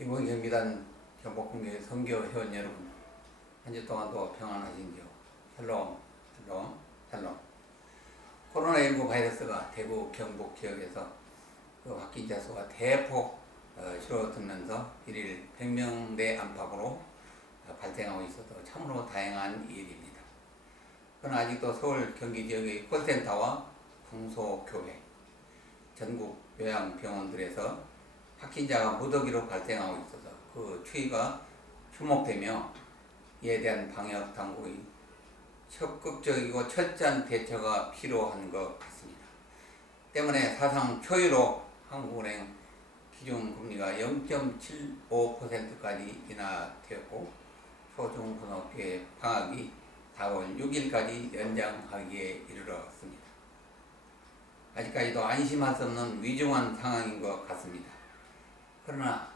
이번 경기단 경복궁교회 선교 회원 여러분, 한 주 동안도 평안하신지요? 샬롬, 샬롬, 샬롬. 코로나19 바이러스가 대구 경북 지역에서 그 확진자 수가 대폭 줄어들면서 일일 100명대 안팎으로 발생하고 있어서 참으로 다행한 일입니다. 그러나 아직도 서울 경기 지역의 콜센터와 강소교회, 전국 요양병원들에서 확진자가 무더기로 발생하고 있어서 그 추이가 주목되며 이에 대한 방역 당국의 적극적이고 철저한 대처가 필요한 것 같습니다. 때문에 사상 초유로 한국은행 기준금리가 0.75%까지 인하되었고 초중고등학교의 방학이 4월 6일까지 연장하기에 이르렀습니다. 아직까지도 안심할 수 없는 위중한 상황인 것 같습니다. 그러나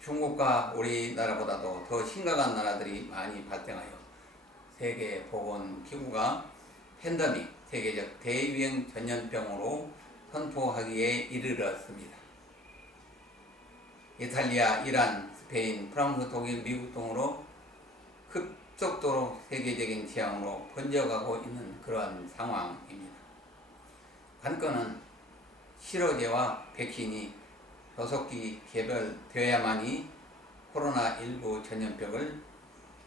중국과 우리나라보다도 더 심각한 나라들이 많이 발생하여 세계보건기구가 팬데믹, 세계적 대유행 전염병으로 선포하기에 이르렀습니다. 이탈리아, 이란, 스페인, 프랑스, 독일, 미국 등으로 급속도로 세계적인 재앙으로 번져가고 있는 그러한 상황입니다. 관건은 치료제와 백신이 조속히 개발되어야만이 코로나19 전염병을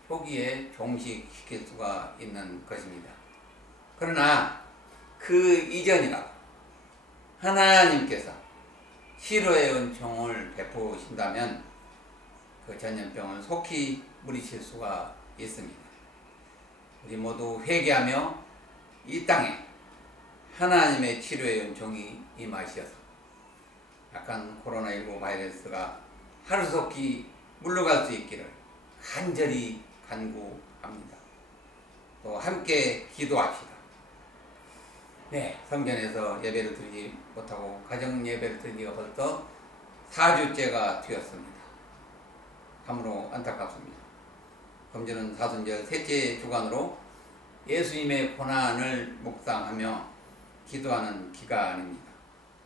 초기에 종식시킬 수가 있는 것입니다. 그러나 그 이전이라도 하나님께서 치료의 은총을 베푸신다면 그 전염병을 속히 물리칠 수가 있습니다. 우리 모두 회개하며 이 땅에 하나님의 치료의 은총이 임하셔서 약한 코로나19 바이러스가 하루속히 물러갈 수 있기를 간절히 간구합니다. 또 함께 기도합시다. 네, 성전에서 예배를 드리지 못하고 가정 예배를 드린 지가 벌써 4주째가 되었습니다. 참으로 안타깝습니다. 금주는 사순절 셋째 주간으로 예수님의 고난을 묵상하며 기도하는 기간입니다.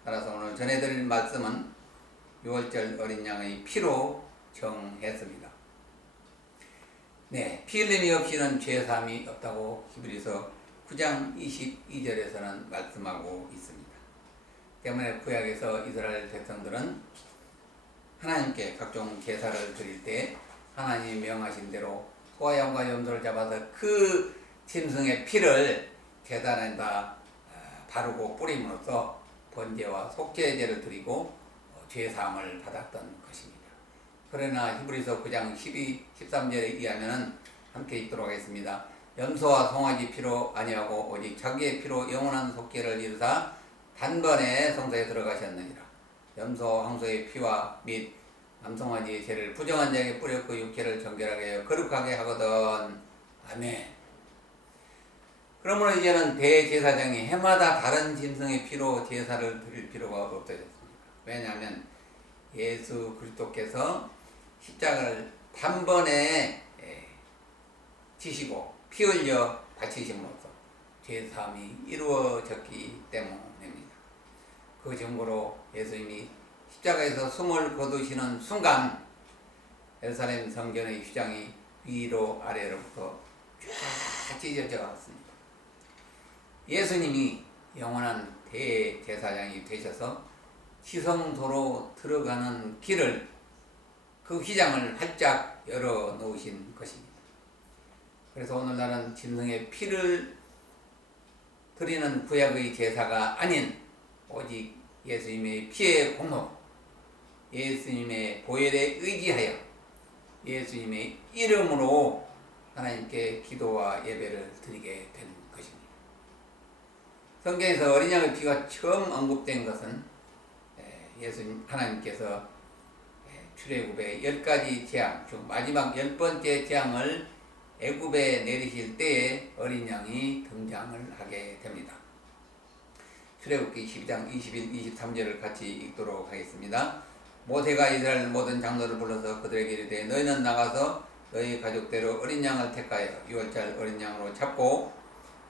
따라서 오늘 전해드릴 말씀은 6월절 어린 양의 피로 정했습니다. 네, 피 흘림이 없이는 죄사함이 없다고 히브리서 9장 22절에서는 말씀하고 있습니다. 때문에 구약에서 이스라엘 백성들은 하나님께 각종 제사를 드릴 때 하나님이 명하신 대로 소와 양과 염소를 잡아서 그 짐승의 피를 제단에다 바르고 뿌림으로써 번제와 속죄제를 드리고 죄사함을 받았던 것입니다. 그러나 히브리서 9장 12, 13절에 의하면 함께 읽도록 하겠습니다. 염소와 송아지 피로 아니하고 오직 자기의 피로 영원한 속죄를 이루사 단번에 성소에 들어가셨느니라. 염소, 황소의 피와 및 암송아지의 죄를 부정한 자에게 뿌려 그 육체를 정결하게 하여 거룩하게 하거든. 아멘. 그러므로 이제는 대제사장이 해마다 다른 짐승의 피로 제사를 드릴 필요가 없어졌습니다. 왜냐하면 예수 그리스도께서 십자가를 단번에 지시고 피 흘려 바치심으로써 죄사함이 이루어졌기 때문입니다. 그 증거로 예수님이 십자가에서 숨을 거두시는 순간 예루살렘 성전의 휘장이 위로 아래로부터 쫙 찢어져 왔습니다. 예수님이 영원한 대제사장이 되셔서 지성소로 들어가는 길을 그 휘장을 활짝 열어 놓으신 것입니다. 그래서 오늘날은 짐승의 피를 드리는 구약의 제사가 아닌 오직 예수님의 피의 공로, 예수님의 보혈에 의지하여 예수님의 이름으로 하나님께 기도와 예배를 드리게 되는 것입니다. 성경에서 어린 양의 피가 처음 언급된 것은 예수님 하나님께서 출애굽의 10가지 재앙 중 마지막 10번째 재앙을 애굽에 내리실 때에 어린 양이 등장을 하게 됩니다. 출애굽기 12장 21, 23절을 같이 읽도록 하겠습니다. 모세가 이스라엘 모든 장로를 불러서 그들에게 이르되 너희는 나가서 너희 가족대로 어린 양을 택하여 6월절 어린 양으로 잡고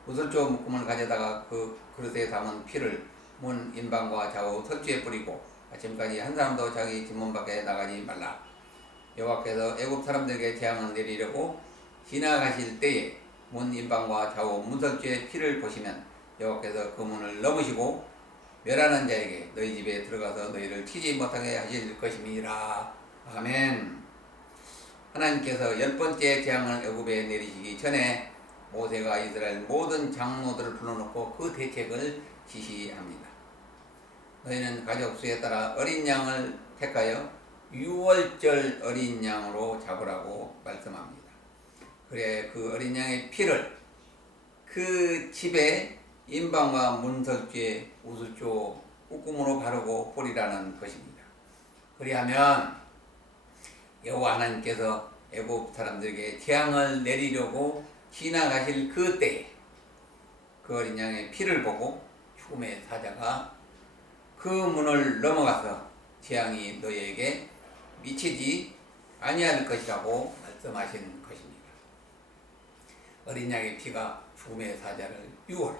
우슬조 묶음을 가져다가 그 그릇에 담은 피를 문 인방과 좌우 터치에 뿌리고 아침까지 한 사람도 자기 집문 밖에 나가지 말라. 여호와께서 애굽 사람들에게 재앙을 내리려고 지나가실 때에 문 인방과 좌우 문설주의 피를 보시면 여호와께서 그 문을 넘으시고 멸하는 자에게 너희 집에 들어가서 너희를 치지 못하게 하실 것임이라. 아멘. 하나님께서 10번째 재앙을 애굽에 내리시기 전에 모세가 이스라엘 모든 장로들을 불러놓고 그 대책을 지시합니다. 너희는 가족 수에 따라 어린 양을 택하여 6월절 어린 양으로 잡으라고 말씀합니다. 그래 그 어린 양의 피를 그 집에 인방과 문설주에 우슬조 꾹꾹으로 바르고 뿌리라는 것입니다. 그리하면 여호와 하나님께서 애굽 사람들에게 재앙을 내리려고 지나가실 그 때에 그 어린 양의 피를 보고 죽음의 사자가 그 문을 넘어가서 재앙이 너희에게 미치지 아니할 것이라고 말씀하신 것입니다. 어린 양의 피가 죽음의 사자를 6월을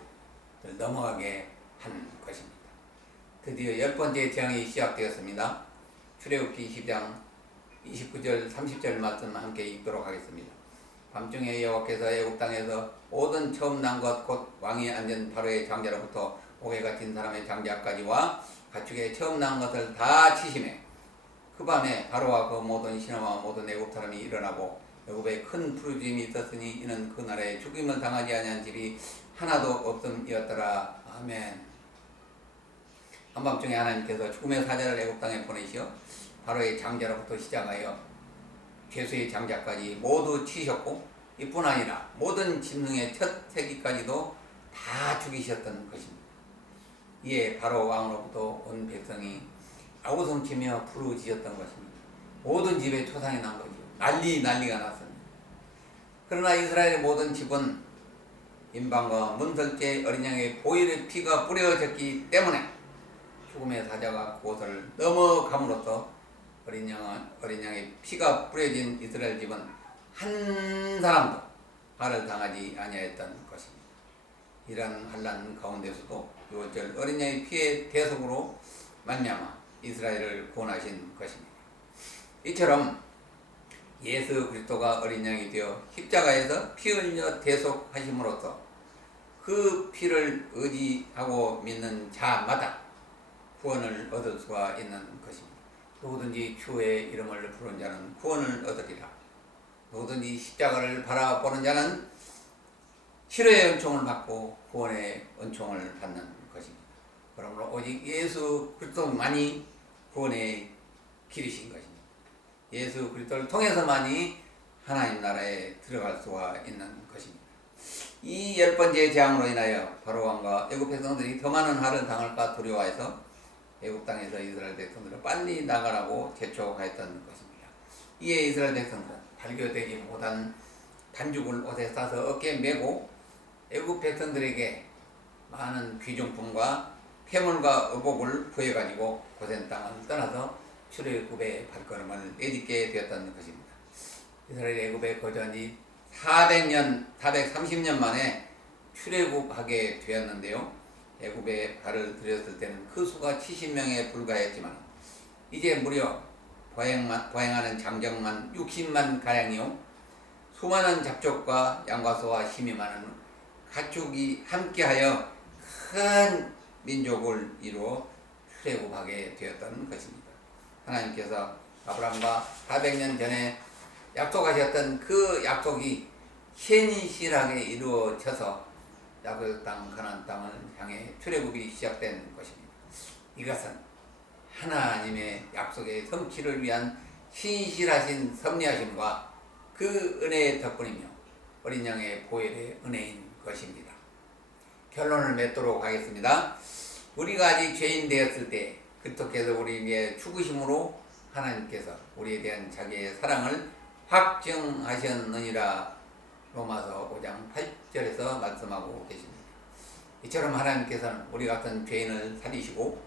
넘어가게 한 것입니다. 드디어 10번째 재앙이 시작되었습니다. 출애굽기 10장 29절 30절 말씀 함께 읽도록 하겠습니다. 밤중에 여호와께서 애굽 땅에서 모든 처음 난 것 곧 왕이 앉은 바로의 장자로부터 옥에 갇힌 사람의 장자까지와 가축의 처음 난 것을 다 치심해 그 밤에 바로와 그 모든 신하와 모든 애굽 사람이 일어나고 애굽에 큰 부르짐이 있었으니 이는 그 나라에 죽임을 당하지 아니한 집이 하나도 없음이었더라. 아멘. 한밤중에 하나님께서 죽음의 사자를 애굽 땅에 보내시어 바로의 장자로부터 시작하여 죄수의 장자까지 모두 치셨고 이뿐 아니라 모든 짐승의 첫 새끼까지도 다 죽이셨던 것입니다. 이에 바로 왕으로부터 온 백성이 아우성치며 부르짖었던 것입니다. 모든 집에 초상이 난 거죠. 난리가 났습니다. 그러나 이스라엘의 모든 집은 인방과 문설주의 어린 양의 보혈의 피가 뿌려졌기 때문에 죽음의 사자가 그곳을 넘어감으로써 어린 양의 피가 뿌려진 이스라엘 집은 한 사람도 화를 당하지 아니하였던 것입니다. 이런 환난 가운데서도 6월절 어린 양의 피의 대속으로 말미암아 이스라엘을 구원하신 것입니다. 이처럼 예수 그리스도가 어린 양이 되어 십자가에서 피 흘려 대속하심으로써 그 피를 의지하고 믿는 자마다 구원을 얻을 수가 있는 것입니다. 누구든지 주의 이름을 부르는 자는 구원을 얻으리라. 누구든지 십자가를 바라보는 자는 치료의 은총을 받고 구원의 은총을 받는 것입니다. 그러므로 오직 예수 그리스도만이 구원의 길이신 것입니다. 예수 그리스도를 통해서만이 하나님 나라에 들어갈 수가 있는 것입니다. 이 10번째 재앙으로 인하여 바로 왕과 애굽 백성들이 더 많은 화를 당할까 두려워해서 애굽 땅에서 이스라엘 백성들을 빨리 나가라고 재촉하였던 것입니다. 이에 이스라엘 백성들은 발교되지 못한 반죽을 옷에 싸서 어깨에 메고 애굽 백성들에게 많은 귀중품과 폐물과 의복을 구해가지고 고센 땅을 떠나서 출애굽의 발걸음을 내딛게 되었던 것입니다. 이스라엘 애굽에 거주한 지 430년 만에 출애굽하게 되었는데요. 애굽에 발을 들였을 때는 그 수가 70명에 불과했지만 이제 무려 보행하는 장정만 60만 가량이요 수많은 잡족과 양과 소와 힘이 많은 가축이 함께하여 큰 민족을 이루어 출애굽하게 되었던 것입니다. 하나님께서 아브라함과 400년 전에 약속하셨던 그 약속이 현실하게 이루어져서 약속 땅 가나안 땅을 향해 출애굽이 시작된 것입니다. 이것은 하나님의 약속의 성취를 위한 신실하신 섭리하심과 그 은혜의 덕분이며 어린 양의 보혈의 은혜인 것입니다. 결론을 맺도록 하겠습니다. 우리가 아직 죄인 되었을 때 그리스도께서 우리에게 죽으심으로 하나님께서 우리에 대한 자기의 사랑을 확증하셨느니라 로마서 5장 8절에서 말씀하고 계십니다. 이처럼 하나님께서는 우리 같은 죄인을 살리시고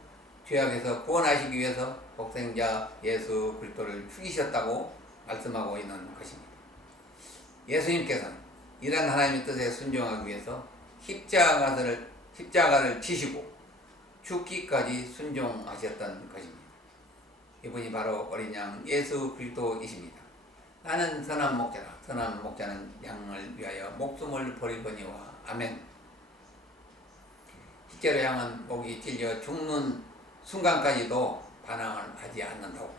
죄악에서 구원하시기 위해서 독생자 예수 그리스도를 죽이셨다고 말씀하고 있는 것입니다. 예수님께서는 이런 하나님의 뜻에 순종하기 위해서 십자가를 지시고 죽기까지 순종하셨던 것입니다. 이분이 바로 어린 양 예수 그리스도이십니다. 나는 선한 목자라. 선한 목자는 양을 위하여 목숨을 버리거니와. 아멘. 실제로 양은 목이 찔려 죽는 순간까지도 반항을 하지 않는다고.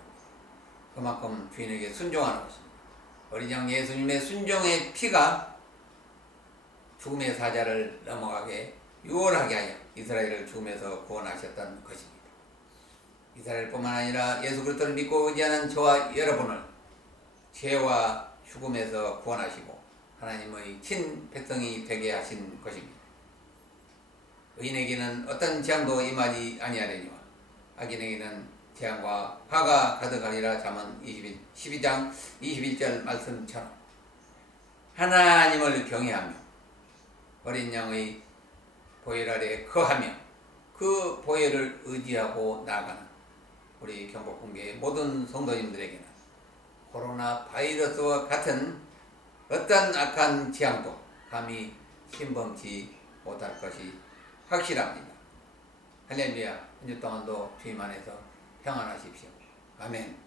그만큼 주인에게 순종하는 것입니다. 어린 양 예수님의 순종의 피가 죽음의 사자를 넘어가게 유월하게 하여 이스라엘을 죽음에서 구원하셨던 것입니다. 이스라엘뿐만 아니라 예수 그리스도를 믿고 의지하는 저와 여러분을 죄와 죽음에서 구원하시고 하나님의 친백성이 되게 하신 것입니다. 의인에게는 어떤 재앙도 임하지 아니하려니와 악인에게는 재앙과 화가 가득하리라. 잠언 12장 21절 말씀처럼 하나님을 경외하며 어린 양의 보혈 아래 거하며 그 보혈을 의지하고 나아가는 우리 경복궁교회 모든 성도님들에게는 코로나 바이러스와 같은 어떤 악한 재앙도 감히 침범치 못할 것이 확실합니다. 할렐루야. 한 주 동안도 주님 안에서 평안하십시오. 아멘.